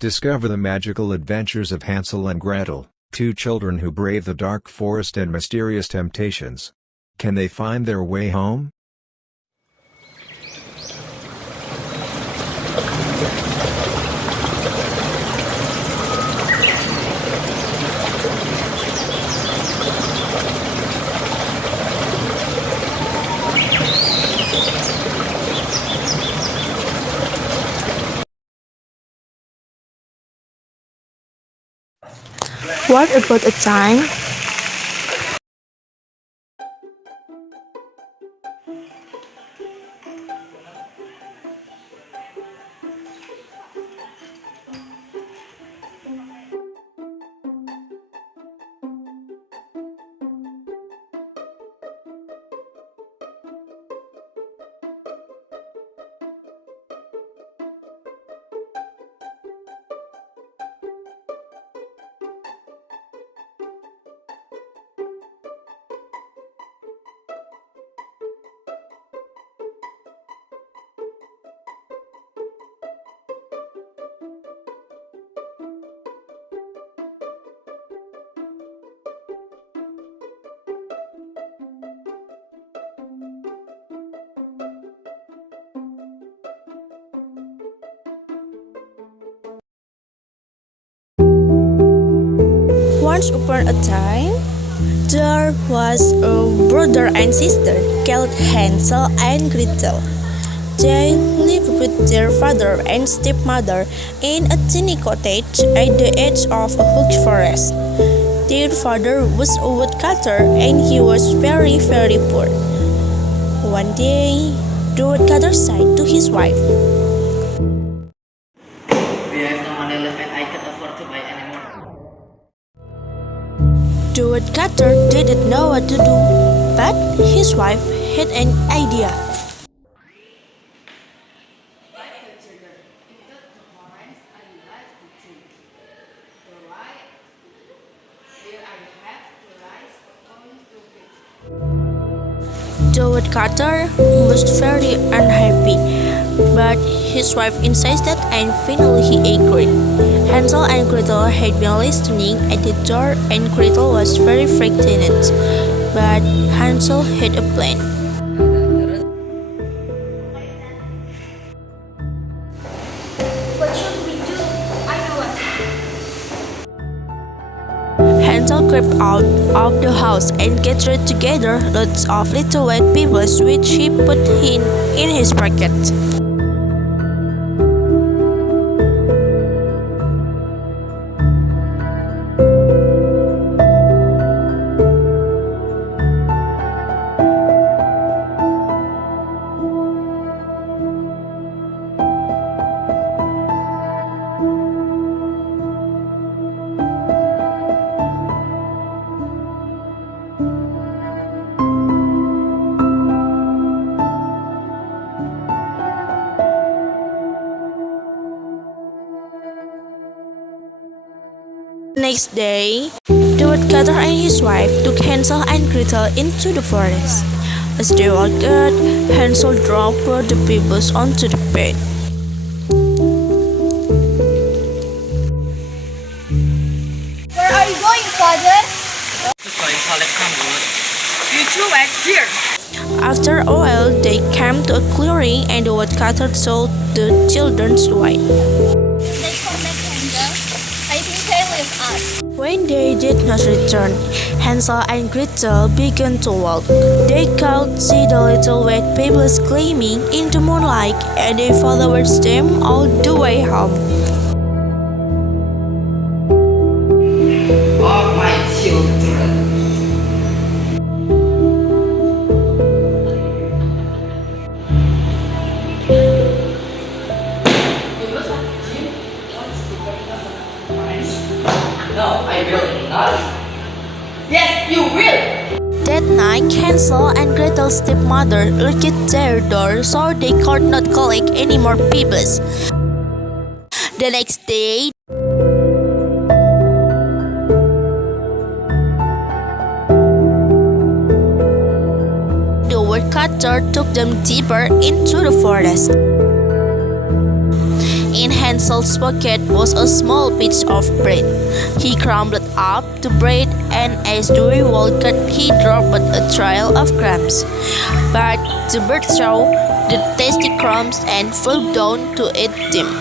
Discover the magical adventures of Hansel and Gretel, two children who brave the dark forest and mysterious temptations. Can they find their way home? What about a time? Once upon a time, there was a brother and sister called Hansel and Gretel. They lived with their father and stepmother in a tiny cottage at the edge of a huge forest. Their father was a woodcutter and he was very, very poor. One day, the woodcutter said to his wife, We have no money left and I can't afford to buy anymore. The woodcutter didn't know what to do, but his wife had an idea. The woodcutter was very unhappy, but his wife insisted and finally he agreed. Hansel and Gretel had been listening at the door and Gretel was very frightened, but Hansel had a plan. What should we do? I know what. Hansel crept out of the house and gathered together lots of little white pebbles which he put in his pocket. The next day, the woodcutter and his wife took Hansel and Gretel into the forest. As they walked, Hansel dropped the pebbles onto the bed. Where are you going, father? To collect some wood. You threw it here. After a while, they came to a clearing and the woodcutter told the children's wife. Let's come back, Hansel. I think they leave us. When they did not return, Hansel and Gretel began to walk. They could see the little white pebbles gleaming in the moonlight and they followed them all the way home. Oh, my children. No, I will not. Yes, you will. That night, Hansel and Gretel's stepmother locked their door so they could not collect any more pebbles. The next day, the woodcutter took them deeper into the forest. In Hansel Hansel's pocket was a small piece of bread. He crumbled up the bread, and as they walked, he dropped a trail of crumbs. But the bird saw the tasty crumbs and flew down to eat them.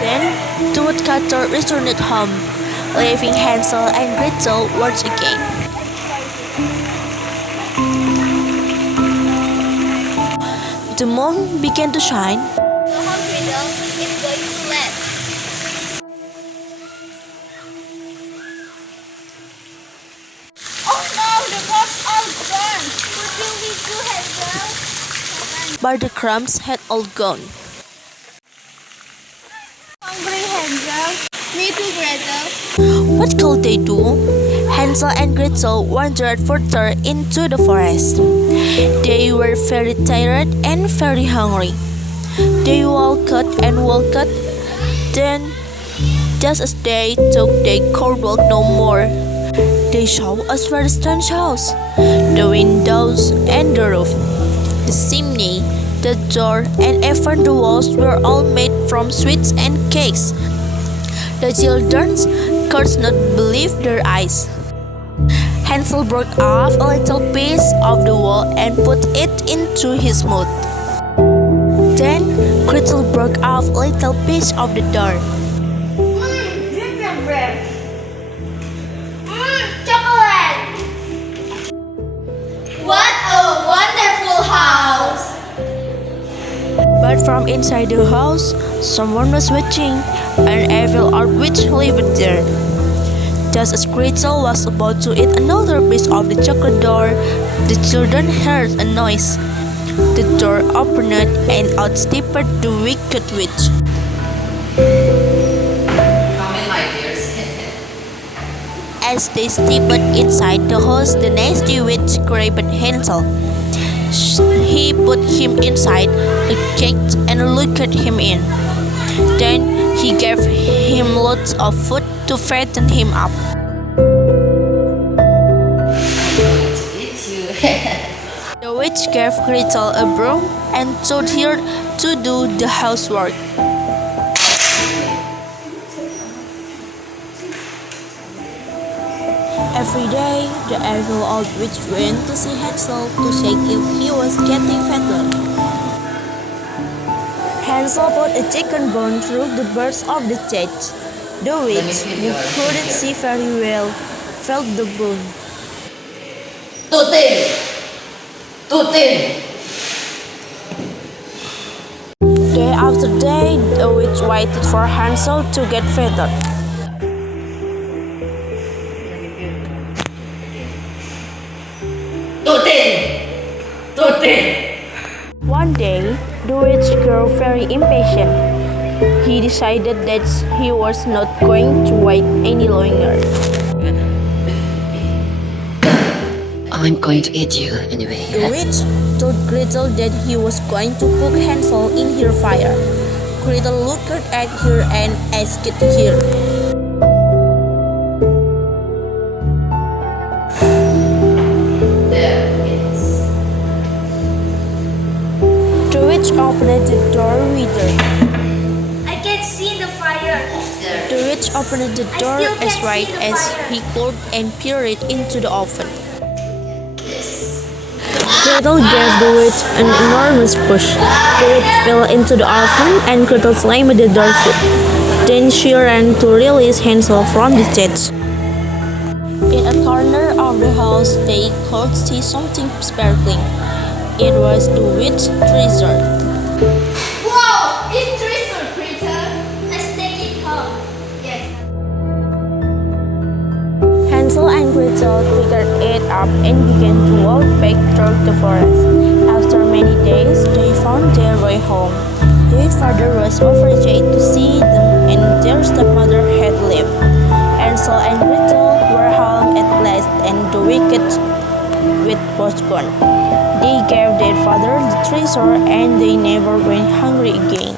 Then the woodcutter returned home, leaving Hansel and Gretel once again. The moon began to shine. Go home, Gratel. It's going to let. Oh no, the rocks all gone. What will we do, Hansel? But the crumbs had all gone. Hungry, Hansel. Me too, Gratel. What could they do? Hansel and Gretel wandered further into the forest. They were very tired and very hungry. They walked and walked. Then, just as they thought they could walk no more, they saw a very strange house. The windows and the roof, the chimney, the door, and even the walls were all made from sweets and cakes. The children could not believe their eyes. Hansel broke off a little piece of the wall and put it into his mouth. Then Gretel broke off a little piece of the door. Gingerbread. Chocolate. What a wonderful house. But from inside the house, someone was watching. An evil old witch lived there. Just as Gretel was about to eat another piece of the chocolate door, the children heard a noise. The door opened and out stepped the wicked witch. Come in, my dears. As they stepped inside the house, the nasty witch grabbed Hansel. He put him inside a cage and looked him in. Then he gave him lots of food to fatten him up. It's you. The witch gave Gretel a broom and told her to do the housework. Every day, the evil old witch went to see Hansel to check if he was getting fatter. Hansel put a chicken bone through the bars of the cage. The witch, who couldn't see very well, felt the bone. Tutin! Tutin! Day after day, the witch waited for Hansel to get fatter. Tutin! Tutin! One day, the witch grew very impatient. He decided that he was not going to wait any longer. I'm going to eat you anyway. The witch told Gretel that he was going to cook Hansel in her fire. Gretel looked at her and asked her, There it is. The witch opened the door with her. I can see the fire. There. The witch opened the door still as can't right see the as fire. he could and peered it into the oven. Yes. Gretel gave the witch an enormous push. The witch fell into the oven and Gretel slammed the door shut. Then she ran to release Hansel from the cage. In a corner of the house, they could see something sparkling. It was the witch's treasure. Wow, it's treasure, Gratel. Let's take it home. Yes. Hansel and Gretel picked it up and began to walk back through the forest. After many days, they found their way home. Their father was overjoyed to see them, and their stepmother had left. Hansel and Gretel were home at last, and the wicked witch was gone. They gave their father the treasure, and they never went hungry again.